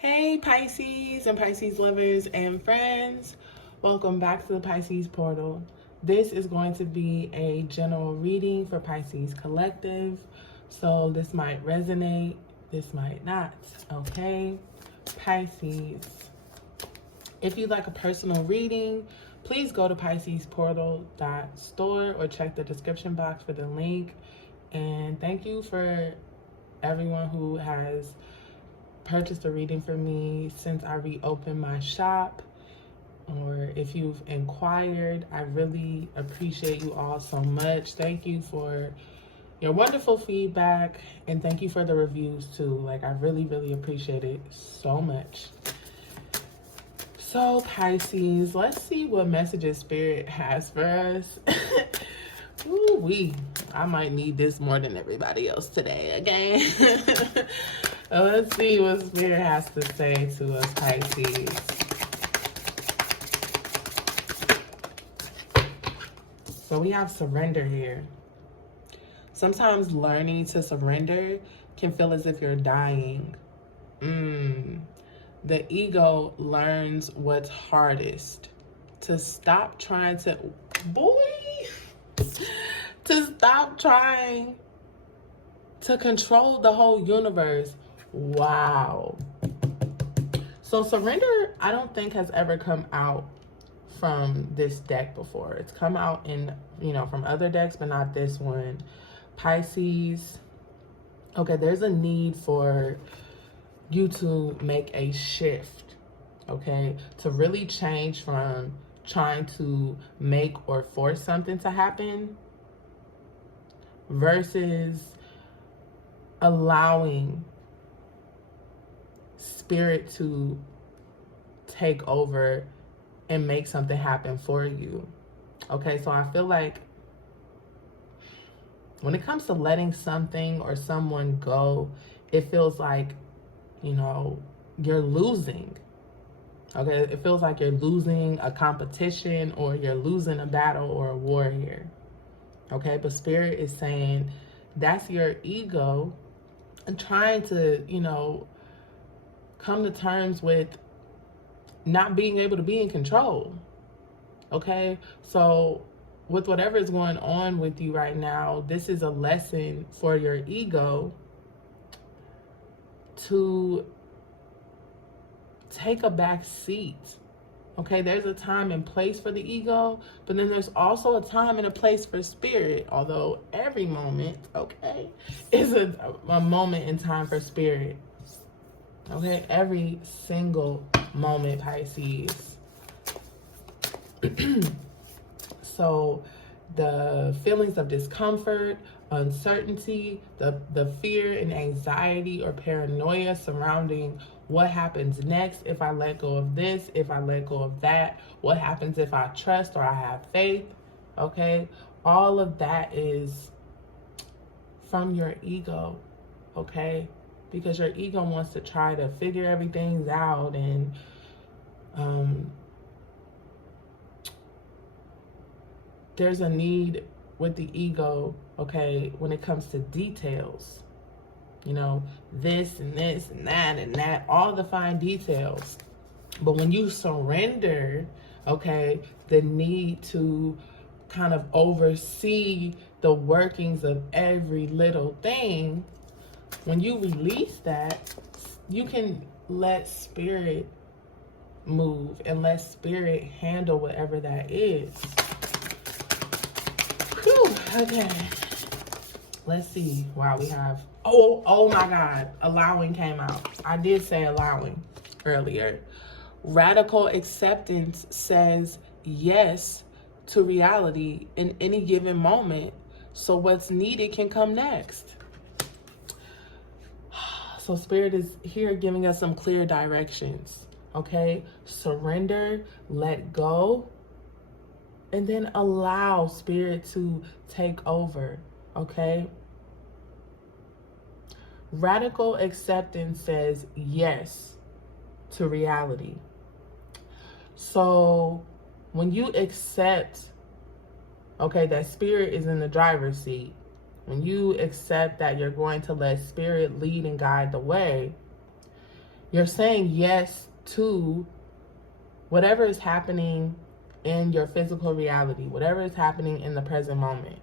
Hey Pisces and Pisces lovers and friends, welcome back to the Pisces Portal. This is going to be a general reading for Pisces Collective, so this might resonate, this might not, okay? Pisces, if you'd like a personal reading, please go to piscesportal.store or check the description box for the link. And thank you for everyone who has purchased a reading for me since I reopened my shop, or if you've inquired. I really appreciate you all so much. Thank you for your wonderful feedback, and thank you for the reviews too. Like, I really appreciate it so much. So Pisces, let's see what messages Spirit has for us. Ooh-wee. I might need this more than everybody else today, okay? Let's see what Spirit has to say to us, Pisces. So we have surrender here. Sometimes learning to surrender can feel as if you're dying. The ego learns what's hardest. To stop trying to, to stop trying to control the whole universe. Wow. So surrender, I don't think has ever come out from this deck before. It's come out in, from other decks, but not this one. Pisces, okay, there's a need for you to make a shift, okay? To really change from trying to make or force something to happen versus allowing Spirit to take over and make something happen for you. Okay, so I feel like when it comes to letting something or someone go, it feels like, you're losing. Okay, it feels like you're losing a competition or you're losing a battle or a war here. Okay, but Spirit is saying that's your ego and trying to, come to terms with not being able to be in control. Okay, so with whatever is going on with you right now, this is a lesson for your ego to take a back seat. Okay, there's a time and place for the ego, but then there's also a time and a place for Spirit. Although every moment, okay, is a moment in time for Spirit. Okay, every single moment, Pisces. So the feelings of discomfort, uncertainty, the fear and anxiety or paranoia surrounding what happens next if I let go of this, if I let go of that, what happens if I trust or I have faith, okay? All of that is from your ego, okay? Because your ego wants to try to figure everything out, and there's a need with the ego, okay, when it comes to details. This and this and that, all the fine details. But when you surrender, okay, the need to kind of oversee the workings of every little thing, when you release that, you can let Spirit move and let Spirit handle whatever that is. Whew, okay. Let's see. Wow, we have, oh my God, allowing came out. I did say allowing earlier. Radical acceptance says yes to reality in any given moment, so what's needed can come next. So Spirit is here giving us some clear directions, okay? Surrender, let go, and then allow Spirit to take over, okay? Radical acceptance says yes to reality. So when you accept, okay, that Spirit is in the driver's seat, when you accept that you're going to let Spirit lead and guide the way, You're saying yes to whatever is happening in your physical reality, whatever is happening in the present moment.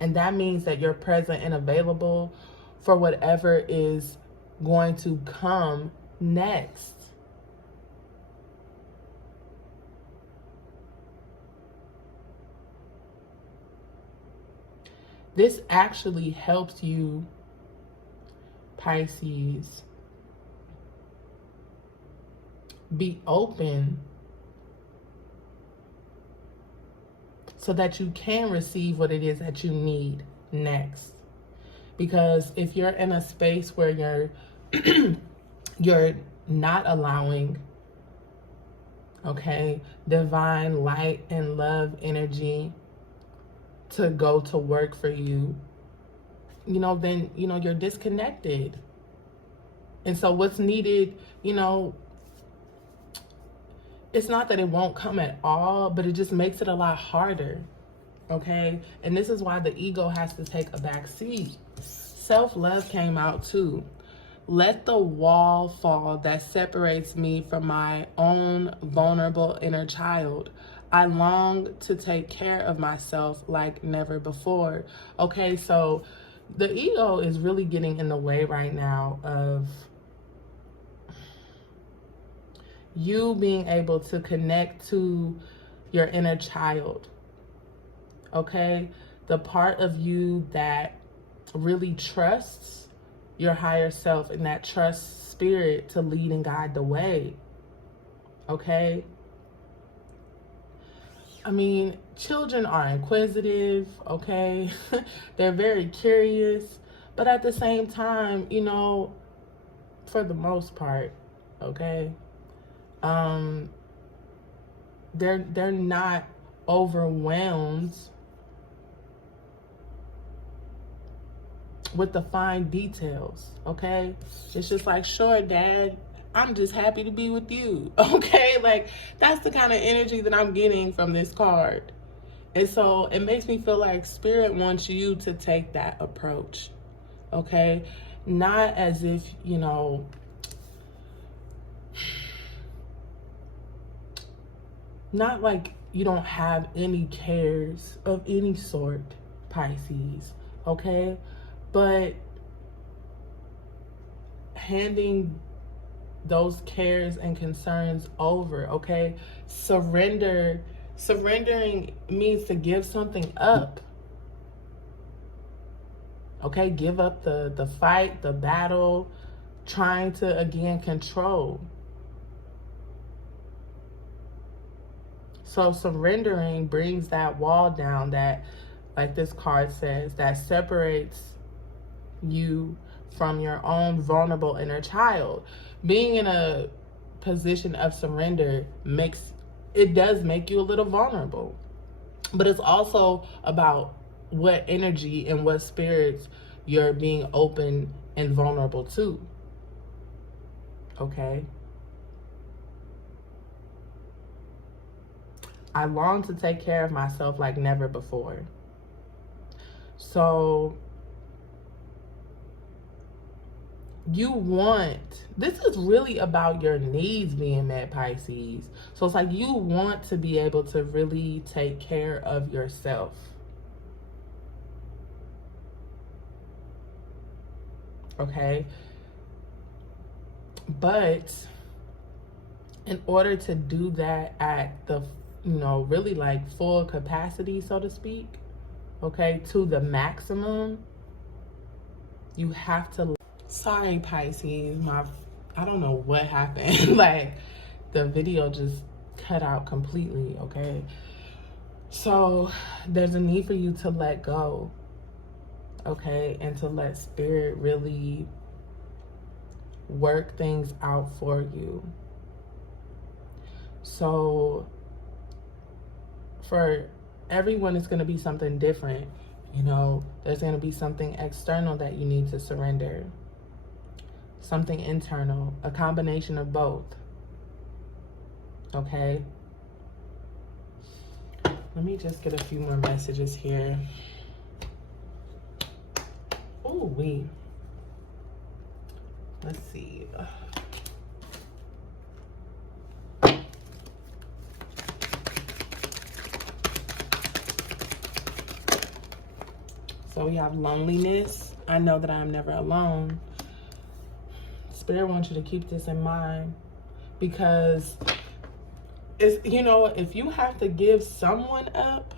And that means that you're present and available for whatever is going to come next. This actually helps you, Pisces, be open so that you can receive what it is that you need next. Because if you're in a space where you're not allowing, okay, divine light and love energy to go to work for you, then, you're disconnected. And so what's needed, it's not that it won't come at all, but it just makes it a lot harder, okay? And this is why the ego has to take a back seat. Self-love came out too. Let the wall fall that separates me from my own vulnerable inner child. I long to take care of myself like never before. Okay, so the ego is really getting in the way right now of you being able to connect to your inner child. Okay, the part of you that really trusts your higher self and that trusts spirit to lead and guide the way. Okay, I mean, children are inquisitive, okay? They're very curious, but at the same time, for the most part, okay, they're not overwhelmed with the fine details, okay? It's just like, sure, Dad, I'm just happy to be with you, okay? Like, that's the kind of energy that I'm getting from this card. And so it makes me feel like Spirit wants you to take that approach, okay? Not as if, not like you don't have any cares of any sort, Pisces, okay? But handing those cares and concerns over, okay? Surrendering means to give something up. Okay, give up the fight, the battle, trying to again control. So surrendering brings that wall down that, like this card says, that separates you from your own vulnerable inner child. Being in a position of surrender does make you a little vulnerable, but it's also about what energy and what spirits you're being open and vulnerable to. Okay, I long to take care of myself like never before. So this is really about your needs being met, Pisces. So it's like you want to be able to really take care of yourself. Okay? But in order to do that at the, really like full capacity, so to speak, okay, to the maximum, you have to... Sorry, Pisces, I don't know what happened. Like, the video just cut out completely, okay? So there's a need for you to let go, okay? And to let spirit really work things out for you. So for everyone, it's going to be something different. There's going to be something external that you need to surrender. Something internal, a combination of both. Okay? Let me just get a few more messages here. Ooh, Let's see. So we have loneliness. I know that I'm never alone. Spirit wants you to keep this in mind, because it's, you know, if you have to give someone up,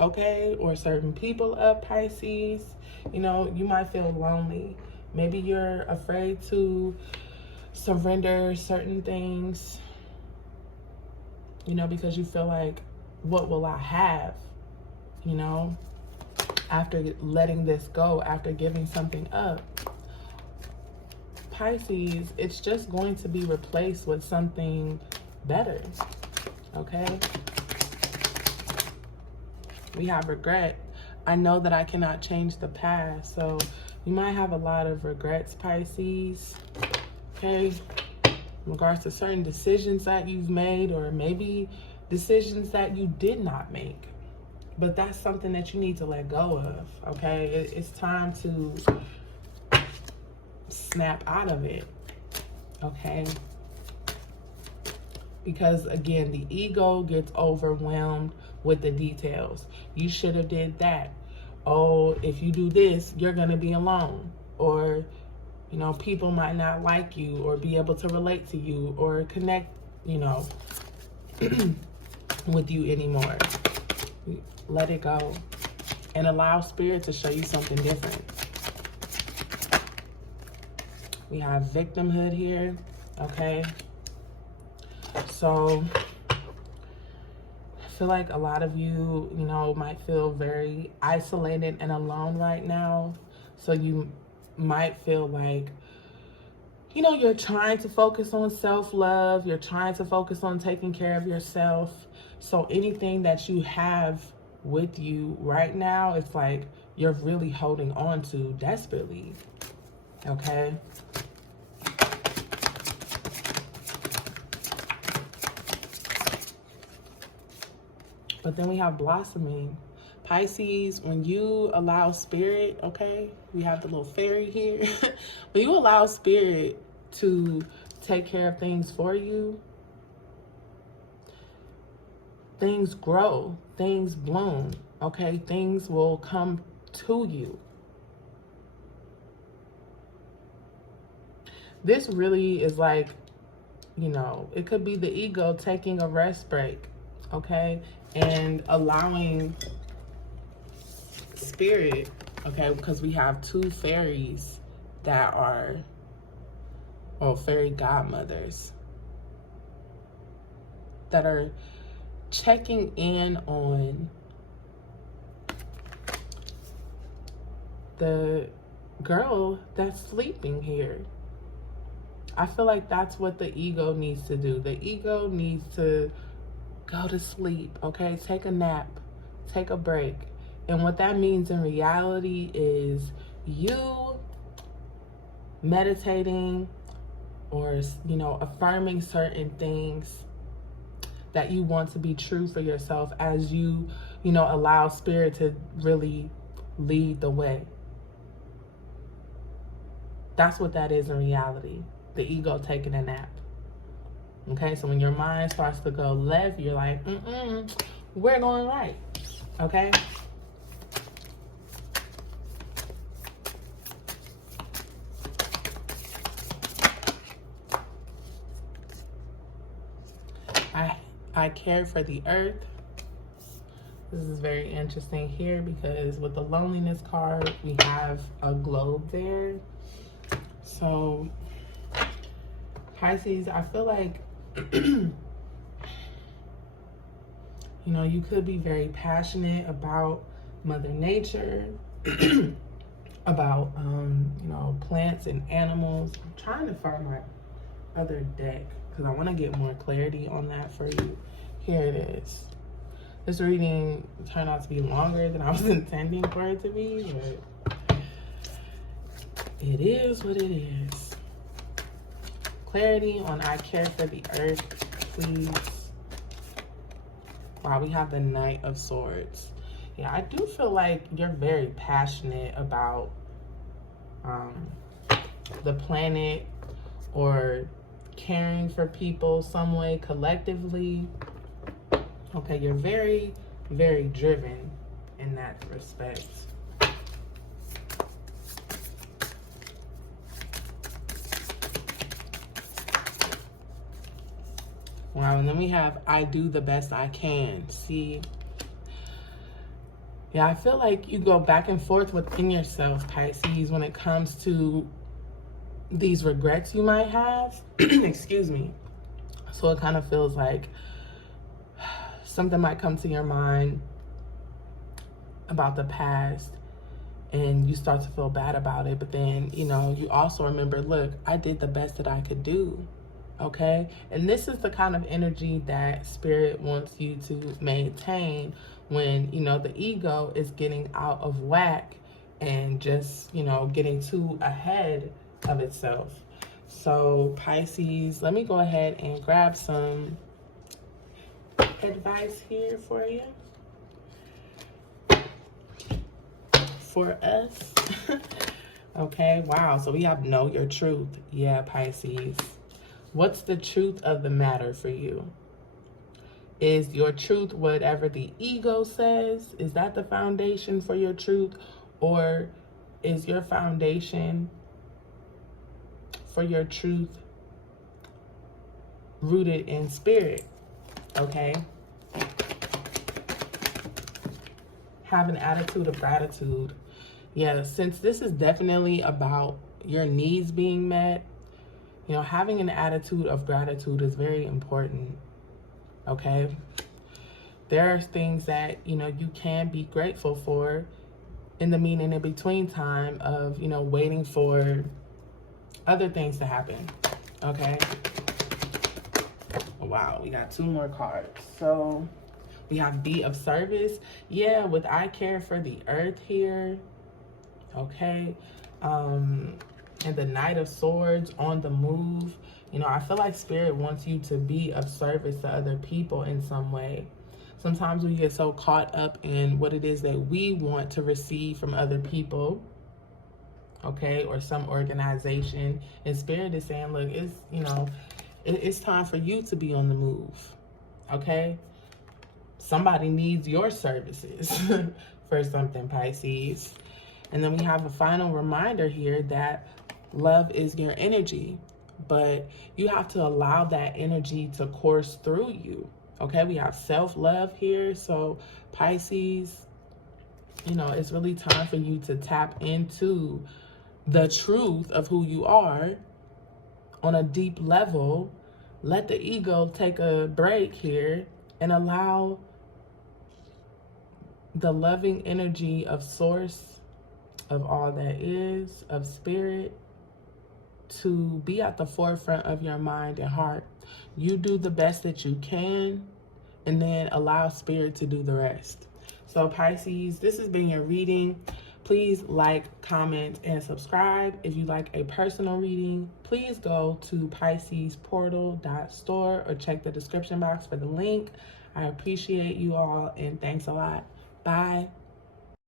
okay, or certain people up, Pisces, you know, you might feel lonely. Maybe you're afraid to surrender certain things, you know, because you feel like, what will I have, you know, after letting this go, after giving something up. Pisces, it's just going to be replaced with something better, okay? We have regret. I know that I cannot change the past, so you might have a lot of regrets, Pisces, okay? In regards to certain decisions that you've made, or maybe decisions that you did not make. But that's something that you need to let go of, okay? It's time to snap out of it, okay? Because again, the ego gets overwhelmed with the details. You should have did that. Oh, if you do this, you're gonna be alone. Or, you know, people might not like you or be able to relate to you or connect, you know, with you anymore. Let it go and allow spirit to show you something different. We have victimhood here, okay? So I feel like a lot of you, you know, might feel very isolated and alone right now. So you might feel like, you know, you're trying to focus on self-love. You're trying to focus on taking care of yourself. So anything that you have with you right now, it's like you're really holding on to desperately, okay? But then we have blossoming. Pisces, when you allow spirit, okay, we have the little fairy here. When you allow spirit to take care of things for you, things grow, things bloom, okay? Things will come to you. This really is like, you know, it could be the ego taking a rest break, okay? And allowing spirit, okay, because we have two fairies that are, or fairy godmothers, that are checking in on the girl that's sleeping here. I feel like that's what the ego needs to do. The ego needs to go to sleep, okay? Take a nap, take a break. And what that means in reality is you meditating or, you know, affirming certain things that you want to be true for yourself as you know, allow spirit to really lead the way. That's what that is in reality. The ego taking a nap. Okay, so when your mind starts to go left, you're like, we're going right, okay? I care for the earth. This is very interesting here because with the loneliness card, we have a globe there. So, Pisces, I feel like, you know, you could be very passionate about Mother Nature, about, you know, plants and animals. I'm trying to find my other deck because I want to get more clarity on that for you. Here it is. This reading turned out to be longer than I was intending for it to be, but it is what it is. Clarity on I care for the earth, please. Wow, we have the Knight of Swords. Yeah, I do feel like you're very passionate about the planet or caring for people some way collectively. Okay, you're very, very driven in that respect. Wow, and then we have, I do the best I can. See? Yeah, I feel like you go back and forth within yourself, Pisces, when it comes to these regrets you might have. Excuse me. So it kind of feels like something might come to your mind about the past and you start to feel bad about it. But then, you know, you also remember, look, I did the best that I could do. Okay? And this is the kind of energy that Spirit wants you to maintain when, you know, the ego is getting out of whack and just, you know, getting too ahead of itself. So Pisces, let me go ahead and grab some advice here for you. For us. Okay, wow. So we have know your truth. Yeah, Pisces. What's the truth of the matter for you? Is your truth whatever the ego says? Is that the foundation for your truth? Or is your foundation for your truth rooted in spirit? Okay? Have an attitude of gratitude. Yeah, since this is definitely about your needs being met, you know, having an attitude of gratitude is very important. Okay? There are things that, you know, you can be grateful for in the meaning in between time of, you know, waiting for other things to happen. Okay? Wow, we got 2 more cards. So we have be of service. Yeah, with I care for the earth here. Okay. And the Knight of Swords on the move. You know, I feel like Spirit wants you to be of service to other people in some way. Sometimes we get so caught up in what it is that we want to receive from other people, okay, or some organization. And Spirit is saying, look, it's, you know, it's time for you to be on the move, okay? Somebody needs your services for something, Pisces. And then we have a final reminder here that love is your energy, but you have to allow that energy to course through you. Okay, we have self-love here. So Pisces, you know, it's really time for you to tap into the truth of who you are on a deep level. Let the ego take a break here and allow the loving energy of source, of all that is, of spirit, to be at the forefront of your mind and heart. You do the best that you can, and then allow spirit to do the rest. So Pisces, this has been your reading. Please like, comment, and subscribe. If you like a personal reading, please go to piscesportal.store or check the description box for the link. I appreciate you all, and thanks a lot. Bye.